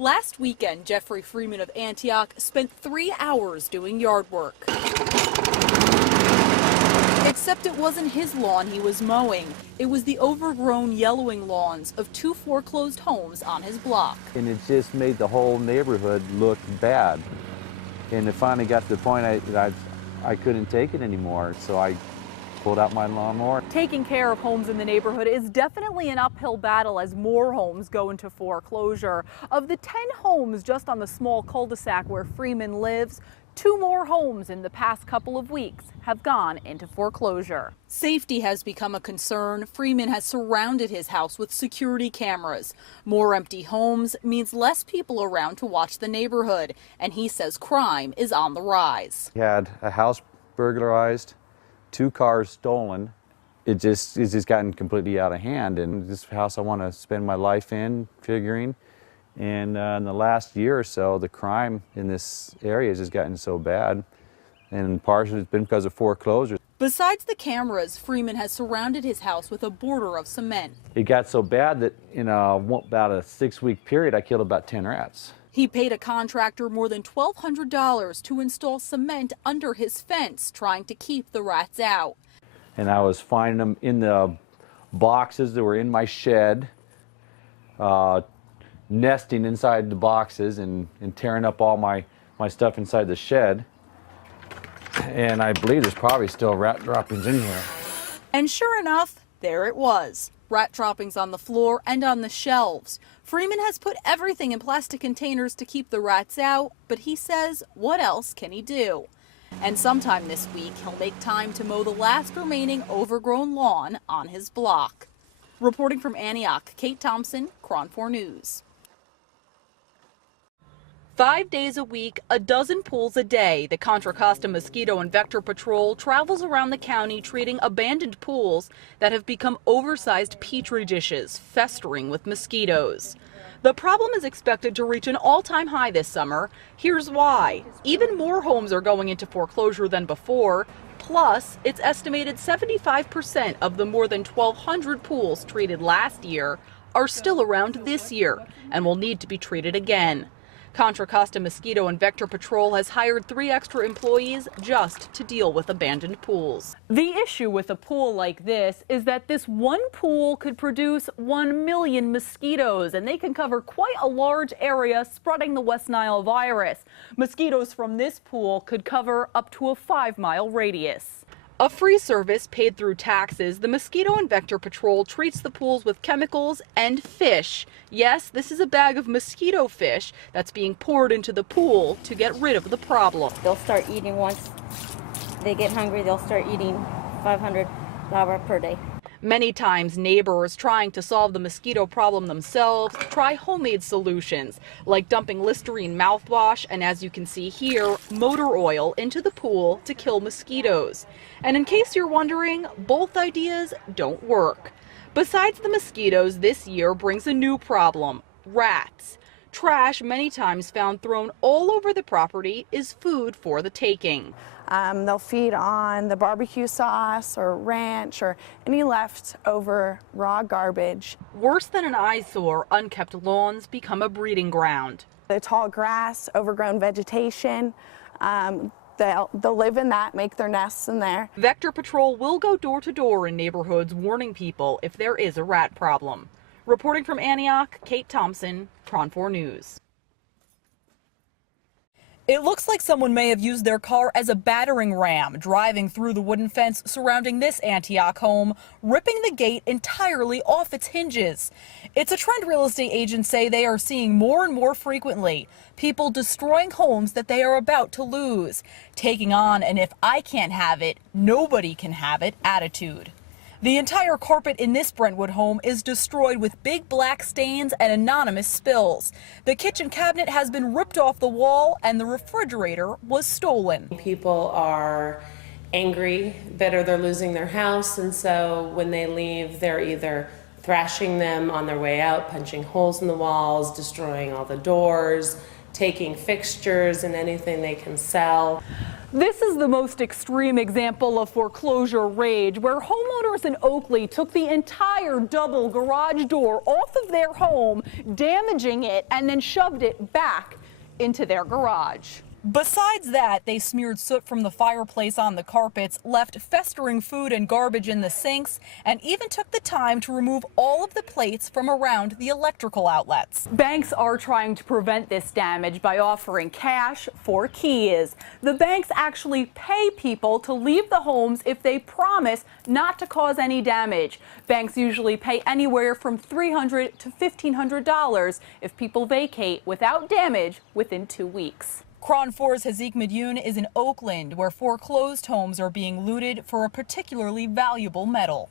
Last weekend, Jeffrey Freeman of Antioch spent 3 hours doing yard work. Except it wasn't his lawn he was mowing. It was the overgrown, yellowing lawns of 2 foreclosed homes on his block. And it just made the whole neighborhood look bad. And it finally got to the point I couldn't take it anymore, so I pulled out my lawnmower. Taking care of homes in the neighborhood is definitely an uphill battle as more homes go into foreclosure. Of the 10 homes just on the small cul-de-sac where Freeman lives, 2 more homes in the past couple of weeks have gone into foreclosure. Safety has become a concern. Freeman has surrounded his house with security cameras. More empty homes means less people around to watch the neighborhood, and he says crime is on the rise. We had a house burglarized, 2 cars stolen. It's just gotten completely out of hand, and this house I want to spend my life in, figuring. And in the last year or so, the crime in this area has just gotten so bad, and partially it's been because of foreclosures. Besides the cameras, Freeman has surrounded his house with a border of cement. It got so bad that in about a 6-week period, I killed about 10 rats. He paid a contractor more than $1,200 to install cement under his fence, trying to keep the rats out. And I was finding them in the boxes that were in my shed, nesting inside the boxes and tearing up all my stuff inside the shed. And I believe there's probably still rat droppings in here. And sure enough, there it was. Rat droppings on the floor and on the shelves. Freeman has put everything in plastic containers to keep the rats out, but he says, what else can he do? And sometime this week, he'll make time to mow the last remaining overgrown lawn on his block. Reporting from Antioch, Kate Thompson, KRON 4 News. 5 days a week, a dozen pools a day, the Contra Costa Mosquito and Vector Patrol travels around the county treating abandoned pools that have become oversized petri dishes, festering with mosquitoes. The problem is expected to reach an all-time high this summer. Here's why. Even more homes are going into foreclosure than before. Plus, it's estimated 75% of the more than 1,200 pools treated last year are still around this year and will need to be treated again. Contra Costa Mosquito and Vector Patrol has hired 3 extra employees just to deal with abandoned pools. The issue with a pool like this is that this one pool could produce 1 million mosquitoes, and they can cover quite a large area, spreading the West Nile virus. Mosquitoes from this pool could cover up to a 5-mile radius. A free service paid through taxes, the Mosquito and Vector Patrol treats the pools with chemicals and fish. Yes, this is a bag of mosquito fish that's being poured into the pool to get rid of the problem. They'll start eating once they get hungry. They'll start eating 500 larvae per day. Many times neighbors trying to solve the mosquito problem themselves try homemade solutions like dumping Listerine mouthwash and, as you can see here, motor oil into the pool to kill mosquitoes. And in case you're wondering, both ideas don't work. Besides the mosquitoes, this year brings a new problem: rats. Trash, many times found thrown all over the property, is food for the taking. They'll feed on the barbecue sauce or ranch or any leftover raw garbage. Worse than an eyesore, unkept lawns become a breeding ground. The tall grass, overgrown vegetation, they'll live in that, make their nests in there. Vector Patrol will go door to door in neighborhoods, warning people if there is a rat problem. Reporting from Antioch, Kate Thompson, KRON 4 News. It looks like someone may have used their car as a battering ram, driving through the wooden fence surrounding this Antioch home, ripping the gate entirely off its hinges. It's a trend real estate agents say they are seeing more and more frequently. People destroying homes that they are about to lose, taking on an "if I can't have it, nobody can have it" attitude. The entire carpet in this Brentwood home is destroyed with big black stains and anonymous spills. The kitchen cabinet has been ripped off the wall and the refrigerator was stolen. People are angry, bitter they're losing their house, and so when they leave, they're either thrashing them on their way out, punching holes in the walls, destroying all the doors, taking fixtures and anything they can sell. This is the most extreme example of foreclosure rage, where homeowners in Oakley took the entire double garage door off of their home, damaging it, and then shoved it back into their garage. Besides that, they smeared soot from the fireplace on the carpets, left festering food and garbage in the sinks, and even took the time to remove all of the plates from around the electrical outlets. Banks are trying to prevent this damage by offering cash for keys. The banks actually pay people to leave the homes if they promise not to cause any damage. Banks usually pay anywhere from $300 to $1,500 if people vacate without damage within 2 weeks. KRON 4's Hazik Medyoun is in Oakland, where foreclosed homes are being looted for a particularly valuable metal.